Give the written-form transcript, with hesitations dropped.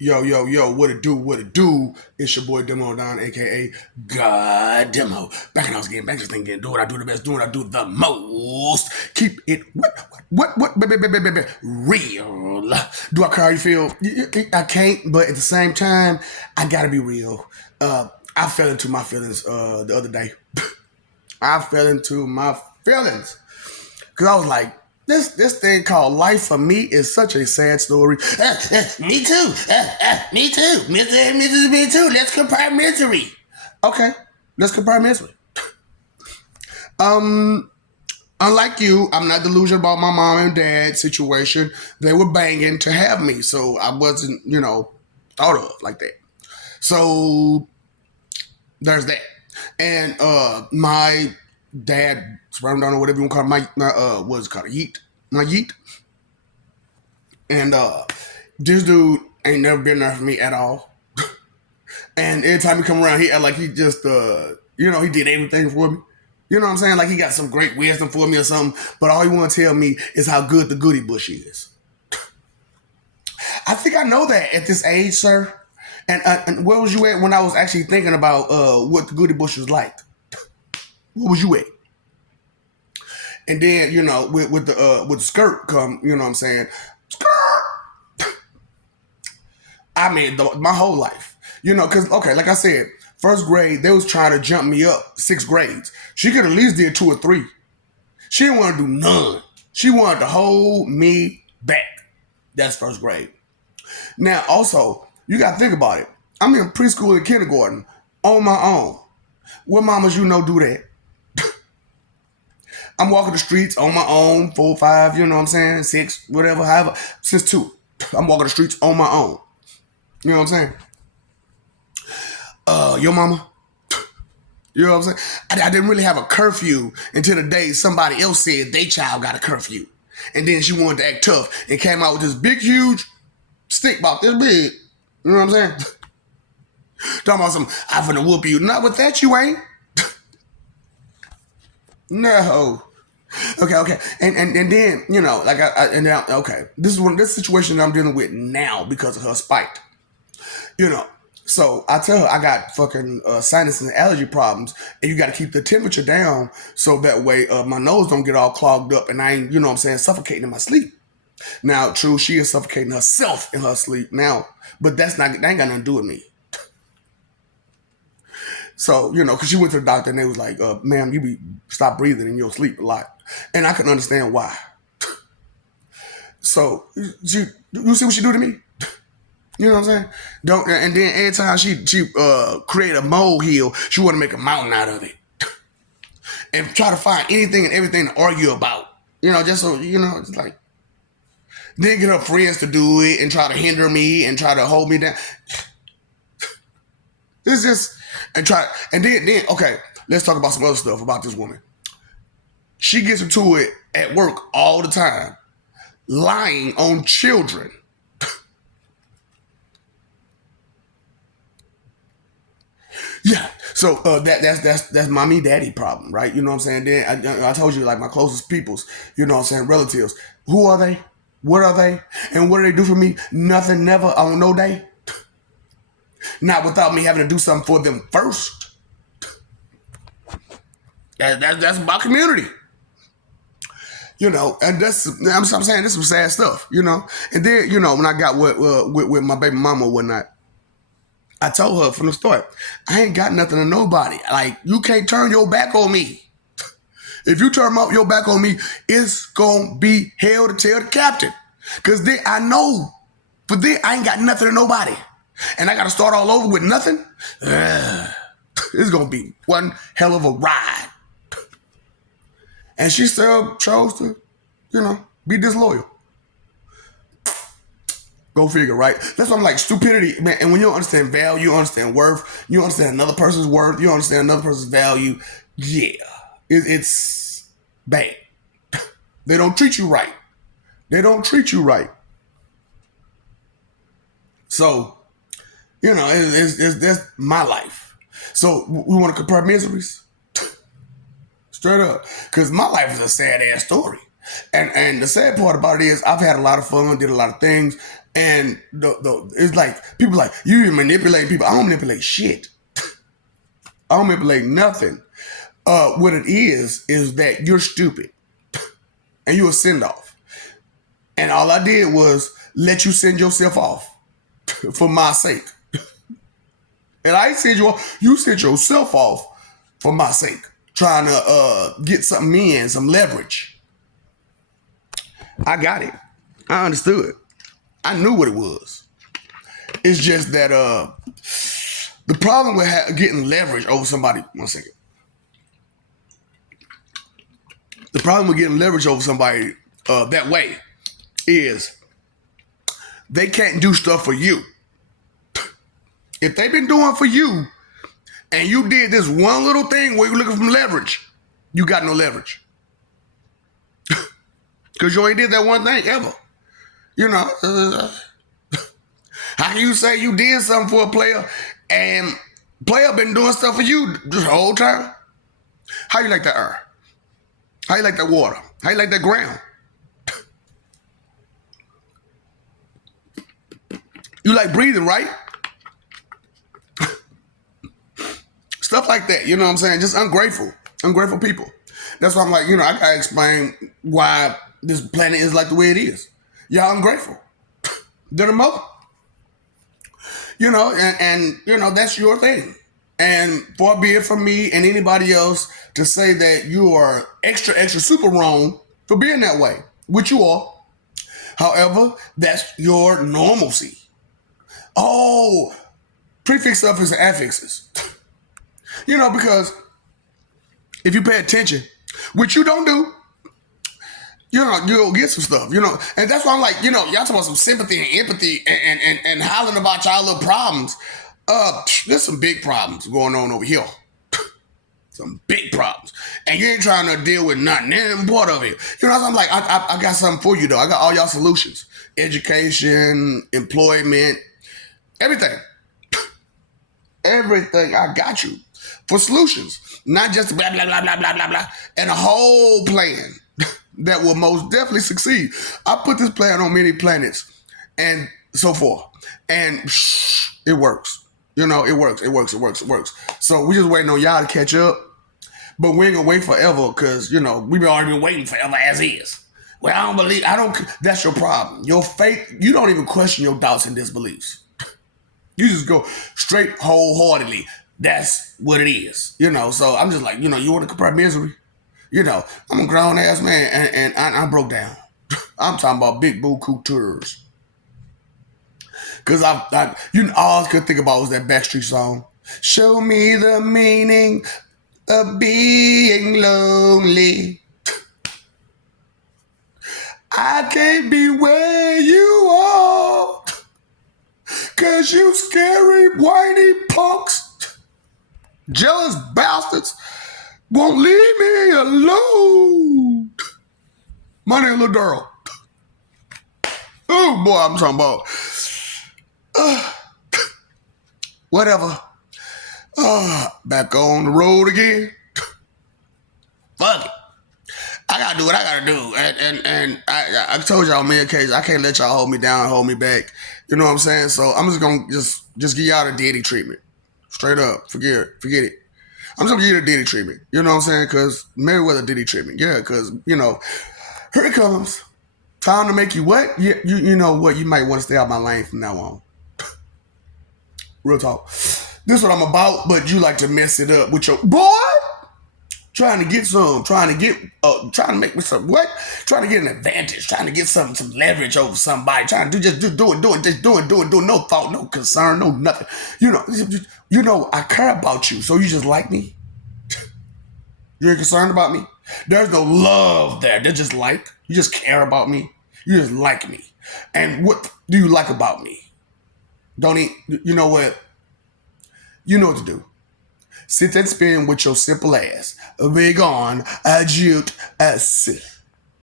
Yo, yo, yo, what it do, what it do? It's your boy Demo Don, aka God Demo. Back in the house again, back to this thing again. Do what I do the best, do what I do the most. Keep it real. Do I care how you feel? I can't, but at the same time, I gotta be real. I fell into my feelings the other day. I fell into my feelings. Cause I was like, this thing called life for me is such a sad story. Me too. Me too. Me too. Let's compare misery. Okay, let's compare misery. Um, Unlike you, I'm not delusional about my mom and dad situation. They were banging to have me, so I wasn't, thought of like that. So there's that. And my dad, sperm donor, whatever you want to call it, my what's it called, yeet, my yeet. And this dude ain't never been there for me at all. And every time he come around, he act like he just, he did everything for me. You know what I'm saying? Like he got some great wisdom for me or something. But all he want to tell me is how good the goody bush is. I think I know that at this age, sir. And where was you at when I was actually thinking about what the goody bush was like? Where was you at? And then, with the skirt come, you know what I'm saying? Skirt! I mean, my whole life. Because, okay, like I said, first grade, they was trying to jump me up 6 grades. She could at least did 2 or 3. She didn't want to do none. She wanted to hold me back. That's first grade. Now, also, you got to think about it. I'm in preschool and kindergarten on my own. What mamas do that? I'm walking the streets on my own, 4, 5, you know what I'm saying, 6, whatever, however, since 2. I'm walking the streets on my own. You know what I'm saying? Your mama? You know what I'm saying? I didn't really have a curfew until the day somebody else said they child got a curfew. And then she wanted to act tough and came out with this big, huge stick about this big. You know what I'm saying? Talking about some, I'm finna whoop you. Not with that, you ain't. No. Okay. And then, like okay. This situation that I'm dealing with now because of her spite. So I tell her I got fucking sinus and allergy problems, and you got to keep the temperature down so that way my nose don't get all clogged up, and I ain't, suffocating in my sleep. Now, true, she is suffocating herself in her sleep now, but that ain't got nothing to do with me. So, because she went to the doctor and they was like, ma'am, stop breathing in your sleep a lot. And I can understand why. So, you see what she do to me? You know what I'm saying? And then every time she create a molehill, she want to make a mountain out of it. And try to find anything and everything to argue about. Just so, it's like, then get her friends to do it and try to hinder me and try to hold me down. It's just, and then, okay, let's talk about some other stuff about this woman. She gets into it at work all the time, lying on children. Yeah, so that's mommy daddy problem, right? You know what I'm saying? Then I told you, like, my closest peoples, you know what I'm saying, relatives. Who are they? What are they? And what do they do for me? Nothing, never, on no day. Not without me having to do something for them first. That's my community. And I'm saying this is some sad stuff, And then, when I got with my baby mama or whatnot, I told her from the start, I ain't got nothing to nobody. Like, you can't turn your back on me. If you turn your back on me, it's going to be hell to tell the captain. Because I know, I ain't got nothing to nobody. And I got to start all over with nothing. It's going to be one hell of a ride. And she still chose to, be disloyal. Go figure, right? That's what I'm like, stupidity, man. And when you don't understand value, you understand worth, you understand another person's worth, you understand another person's value, yeah, it's bad. They don't treat you right. So, that's my life. So we want to compare miseries? Straight up. Because my life is a sad ass story. And the sad part about it is I've had a lot of fun, did a lot of things, and it's like people like you manipulate people. I don't manipulate shit. I don't manipulate nothing. What it is that you're stupid and you're a send off. And all I did was let you send yourself off for my sake. And I ain't send you off. You sent yourself off for my sake, trying to get something in, some leverage. I got it. I understood. I knew what it was. It's just that the problem with getting leverage over somebody. One second. The problem with getting leverage over somebody that way is they can't do stuff for you. If they've been doing for you and you did this one little thing where you're looking for leverage, you got no leverage. Because you only did that one thing ever. You know, how can you say you did something for a player and player been doing stuff for you the whole time? How you like that air? How you like that water? How you like that ground? You like breathing, right? Stuff like that, you know what I'm saying? Just ungrateful people. That's why I'm like, I gotta explain why this planet is like the way it is. Y'all ungrateful. They're the mother. And that's your thing. And far be it from me and anybody else to say that you are extra, extra super wrong for being that way, which you are. However, that's your normalcy. Oh, prefix suffix and affixes. Because if you pay attention, which you don't do, you'll get some stuff, and that's why I'm like, y'all talking about some sympathy and empathy and hollering about y'all little problems. There's some big problems going on over here. Some big problems. And you ain't trying to deal with nothing. Ain't part of it. I'm like, I got something for you though. I got all y'all solutions. Education, employment, everything. Everything I got you for solutions. Not just blah, blah, blah, blah, blah, blah, blah. And a whole plan that will most definitely succeed. I put this plan on many planets and so forth. And it works. It works. So we just waiting on y'all to catch up. But we ain't gonna wait forever because, we've already been waiting forever as is. Well, that's your problem. Your faith, you don't even question your doubts and disbeliefs. You just go straight wholeheartedly. That's what it is. So I'm just like, you want to compare misery? I'm a grown ass man and I broke down. I'm talking about big boo coutures. Cause all I could think about was that Backstreet song. Show me the meaning of being lonely. I can't be where you are. Cause you scary whiny punks, jealous bastards, won't leave me alone. My name is Lil Durrell. Oh boy, I'm talking about whatever. Back on the road again. Fuck it. I gotta do what I gotta do. And I told y'all many occasions, I can't let y'all hold me down, hold me back. You know what I'm saying? So I'm just gonna just give y'all the Diddy treatment. Straight up. Forget it. I'm just gonna give you the Diddy treatment. You know what I'm saying? Because Merriweather Diddy treatment. Yeah, because, here it comes. Time to make you what? You know what? You might want to stay out my lane from now on. Real talk. This is what I'm about, but you like to mess it up with your boy. Trying to get some, trying to make me some what? Trying to get an advantage, trying to get some leverage over somebody, trying to do it, no thought, no concern, no nothing. I care about you, so you just like me. You're concerned about me. There's no love there. They're just like, you just care about me. You just like me. And what do you like about me? You know what? You know what to do. Sit and spin with your simple ass. Be gone, adjute, as